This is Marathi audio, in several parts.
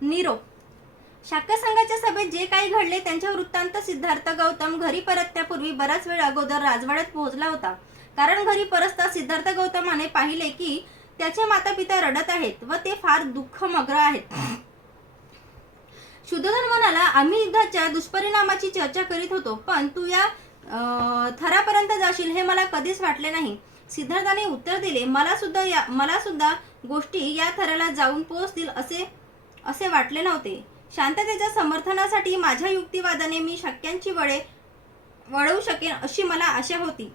निरोप. शाक्य संघाच्या सभेत जे काही घडले त्यांच्या वृत्तांत. सिद्धार्थ गौतम घरी परतण्यापूर्वी बराच वेळ अगोदर राजवाड्यात पोहोचला होता. कारण घरी परतता सिद्धार्थ गौतमाने पाहिले की त्याचे माता पिता रडत आहेत व ते फार दुःखमग्न आहेत. शुद्धोधन म्हणाला, आम्ही युद्धाच्या दुष्परिणामाची चर्चा करीत होतो, पण तू या थरापर्यंत जाशील हे मला कधीच वाटले नाही. सिद्धार्थाने उत्तर दिले, मला सुद्धा गोष्टी या थराला जाऊन पोहोचतील असे वाटले नव्हते. शांततेच्या समर्थनासाठी माझ्या युक्तिवादाने मी शाक्यांची वळवू शकेन अशी मला आशा होती.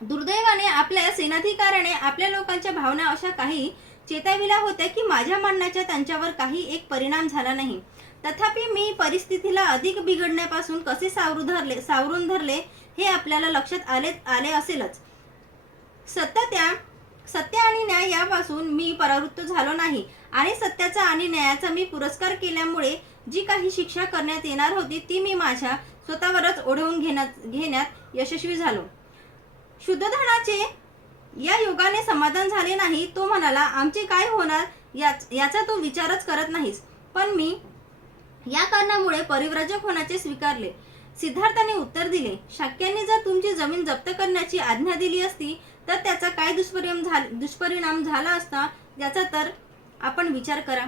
दुर्दैवाने आपल्या सेनाधिकाऱ्याने आपल्या लोकांच्या भावना अशा काही चेताविल्या होत्या की माझ्या म्हणण्याचा त्यांच्यावर काही एक परिणाम झाला नाही. तथापि मी परिस्थितीला अधिक बिघडण्यापासून कसे सावरून धरले हे आपल्याला लक्षात आले असेलच. सत्य आणि न्याय यापासून मी परावृत्त झालो नाही आणि सत्याचा आणि न्यायाचा मी पुरस्कार केल्यामुळे जी काही शिक्षा करण्यात येणार होती ती मी माझ्या स्वतःवरच ओढवून घेण्यात यशस्वी झालो. शुद्धोधनाचे या योगाने समाधान झाले नाही. तो म्हणाला, आमचे काय होणार याचा तू विचारच करत नाहीस, पण मी या कारणामुळे परिव्राजक होण्याचे स्वीकारले. सिद्धार्थाने उत्तर दिले, शाक्यांनी जर तुमची जमीन जप्त करण्याची आज्ञा दिली असती तर त्याचा काय दुष्परिणाम झाला असता याचा तर आपण विचार करा.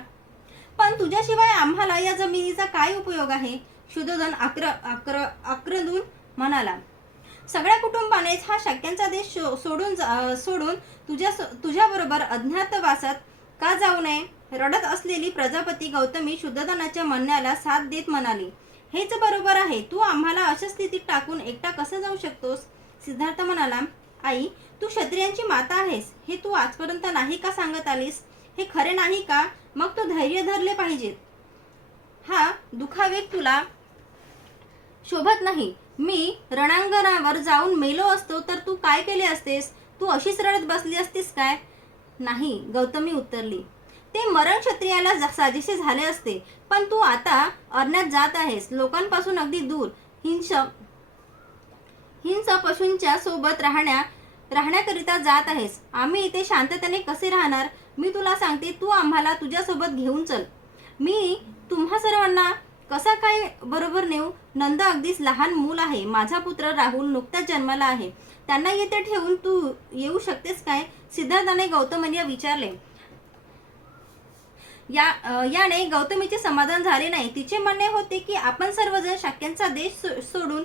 पण तुझ्याशिवाय आम्हाला या जमिनीचा काय उपयोग आहे? शुद्धोधन आक्रंदून म्हणाला, सगळ्या कुटुंबानेच हा शाक्यांचा देश सोडून तुझ्याबरोबर अज्ञातवासात का जाऊ नये? रडत असलेली प्रजापती गौतमी शुद्धोधनाच्या म्हणण्याला साथ देत म्हणाली, हेच बरोबर आहे. तू आम्हाला अशा स्थितीत टाकून एकटा कसा जाऊ शकतोस? सिद्धार्थ म्हणाला, आई, तू क्षत्रियांची माता आहेस हे तू आजपर्यंत नाही का सांगत आलीस? हे खरे नाही का? मग तू धैर्य धरले पाहिजेत. हा दुखावेग तुला शोभत नाही. मी रणांगणावर जाऊन मेलो असतो तर तू काय केले असतेस? तू अशीच रडत बसली असतीस काय? नाही, गौतमी उत्तरली. ते मरण क्षत्रियाला साजेसे झाले असते, पण तू आता अरण्यात जात आहेस, लोकांपासून अगदी दूर, हिंस पशूंच्या सोबत राहण्याकरिता जात आहेस. आम्ही इथे शांततेने कसे राहणार? मी तुला सांगते, तू आम्हाला तुझ्यासोबत घेऊन चल. मी तुम्हा सर्वांना कसा काय बरोबर नेऊ? नंद अगदीच लहान मूल आहे. माझा पुत्र राहुल नुकताच जन्माला आहे. त्यांना येथे ठेवून तू येऊ शकतेस काय? सिद्धार्थाने गौतमीला विचारले. याने गौतमीचे समाधान झाले नाही. तिचे म्हणणे होते की आपण सर्वजण शाक्यांचा देश सोडून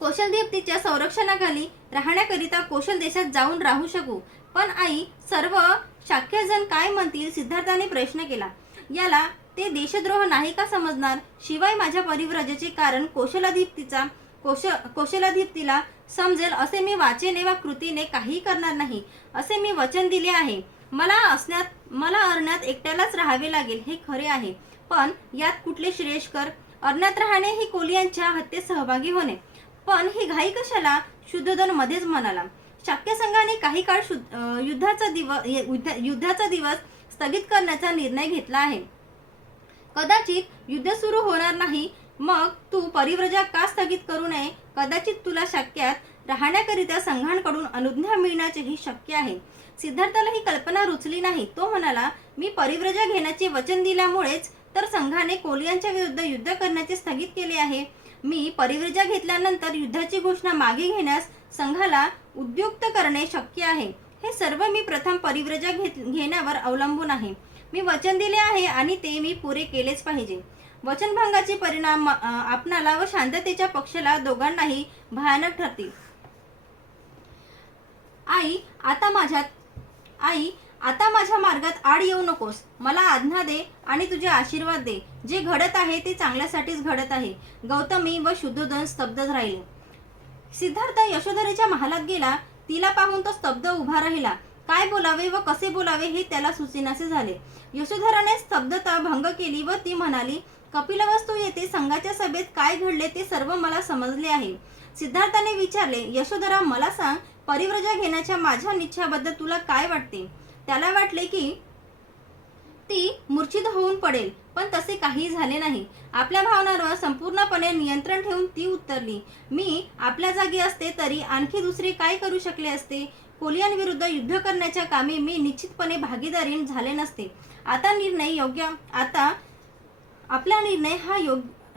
कौशलदीप्तीच्या संरक्षणाखाली राहण्याकरिता कौशल देशात जाऊन राहू शकू. पण आई, सर्व शाक्यजन काय म्हणतील? सिद्धार्थाने प्रश्न केला. याला ते देशद्रोह नाही का समजणार? शिवाय माझ्या परिव्राजाचे कारण कौशलाधिपतीला समजेल असे मी वाचेने वा कृतीने काही करणार नाही असे मी वचन दिले आहे. मला अरण्यात एकट्यालाच राहावे लागेल हे खरे आहे, पण यात कुठले श्रेयस्कर? अरण्यात राहणे ही कोलियांच्या हत्येत सहभागी होणे. पण ही घाई कशाला? शुद्धोधन मध्येच म्हणाला. शाक्य संघाने काही काळ युद्धाचा दिवस स्थगित करण्याचा निर्णय घेतला आहे. कदाचित युद्ध सुरू होणार नाही. मग तू परिव्रजा का स्थगित करू नये? कदाचित तुला शाक्यात राहण्याकरिता संघांकडून अनुज्ञा मिळण्याचेही शक्य आहे. सिद्धार्थाला ही कल्पना रुचली नाही. तो म्हणाला, मी परिव्रजा घेण्याचे वचन दिल्यामुळेच तर संघाने कोलियांच्या विरुद्ध युद्ध करण्याचे स्थगित केले आहे. मी परिव्रजा घेतल्यानंतर युद्धाची घोषणा मागे घेण्यास संघाला उद्युक्त करणे शक्य आहे. हे सर्व मी प्रथम परिव्रजा घेण्यावर अवलंबून आहे. मी वचन दिले आहे आणि ते मी पुरे केलेच पाहिजे. वचनभंगाचे परिणाम आपणाला व शांततेच्या पक्षाला दोघांनाही भयानक ठरतील. आई, आता माझ्या मार्गात आड येऊ नकोस. मला आज्ञा दे आणि तुझे आशीर्वाद दे. जे घडत आहे ते चांगल्यासाठीच घडत आहे. गौतमी व शुद्धोधन स्तब्ध राहिले. सिद्धार्थ यशोधरेच्या महालात गेला. तिला पाहून तो स्तब्ध उभा राहिला. काय बोलावे व कसे बोलावे हे त्याला सुचेनासे झाले. यशोधराने स्तब्धता भंग केली व ती म्हणाली, कपिलवस्तू येथे संघाच्या सभेत काय घडले ते सर्व मला समजले आहे. सिद्धार्थाने विचारले, यशोधरा, मला सांग, परिव्रजा घेण्याच्या माझ्या निश्चयाबद्दल तुला काय वाटते? त्याला वाटले की ती मूर्छित होऊन पडेल, पण तसे काही झाले नाही. आपल्या भावनांवर संपूर्णपणे नियंत्रण ठेवून ती उत्तरली, मी आपल्या जागी असते तरी आणखी दुसरे काय करू शकले असते? कोलियांविरुद्ध युद्ध करण्याच्या कामी मी निश्चितपणे भागीदारीण झाले नसते. आता आपला निर्णय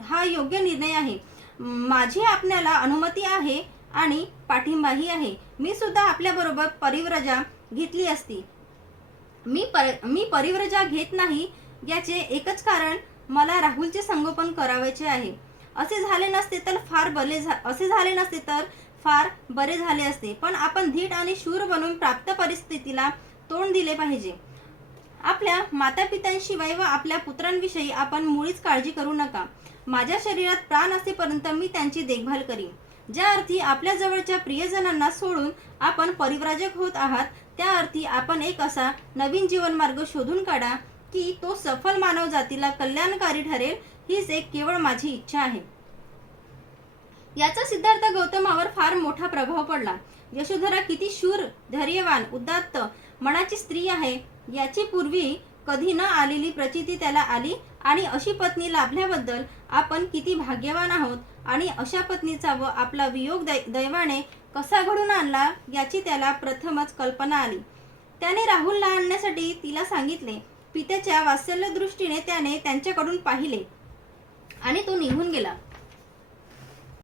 हा योग्य निर्णय आहे. माझी आपल्याला अनुमती आहे आणि पाठिंबाही आहे. मी सुद्धा आपल्याबरोबर परिव्रजा घेतली असती. मी परिव्रजा घेत नाही याचे एकच कारण मला राहुलचे संगोपन करावयाचे आहे. असे झाले नसते तर फार बरे झाले असते. पण आपण धीट आणि शूर बनून प्राप्त परिस्थितीला तोंड दिले पाहिजे. आपल्या मातापित्यांशिवाय व आपल्या पुत्रांविषयी आपण मुळीच काळजी करू नका. माझ्या शरीरात प्राण असेपर्यंत मी त्यांची देखभाल करीन. ज्या अर्थी आपल्या जवळच्या प्रियजनांना सोडून आपण परिव्राजक होत आहात, त्या अर्थी आपण एक असा नवीन जीवनमार्ग शोधून काढा की तो सफल मानव जातीला कल्याणकारी ठरेल. हीच एक केवळ माझी इच्छा आहे. याचा सिद्धार्थ गौतमावर फार मोठा प्रभाव पडला. यशोधरा किती शूर, धैर्यवान, उदात्त मनाची स्त्री आहे याची पूर्वी कधी न आलेली प्रचिती त्याला आली. आणि अशी पत्नी लाभल्याबद्दल आपण किती भाग्यवान आहोत. आणि अशा पत्नीचा व आपला वियोग दैवाने कसा घडून आणला याची त्याला प्रथमच कल्पना आली. त्याने राहुलला आणण्यासाठी तिला सांगितले. पित्याच्या वात्सल्य दृष्टीने त्याने त्यांच्याकडून पाहिले आणि तो निघून गेला.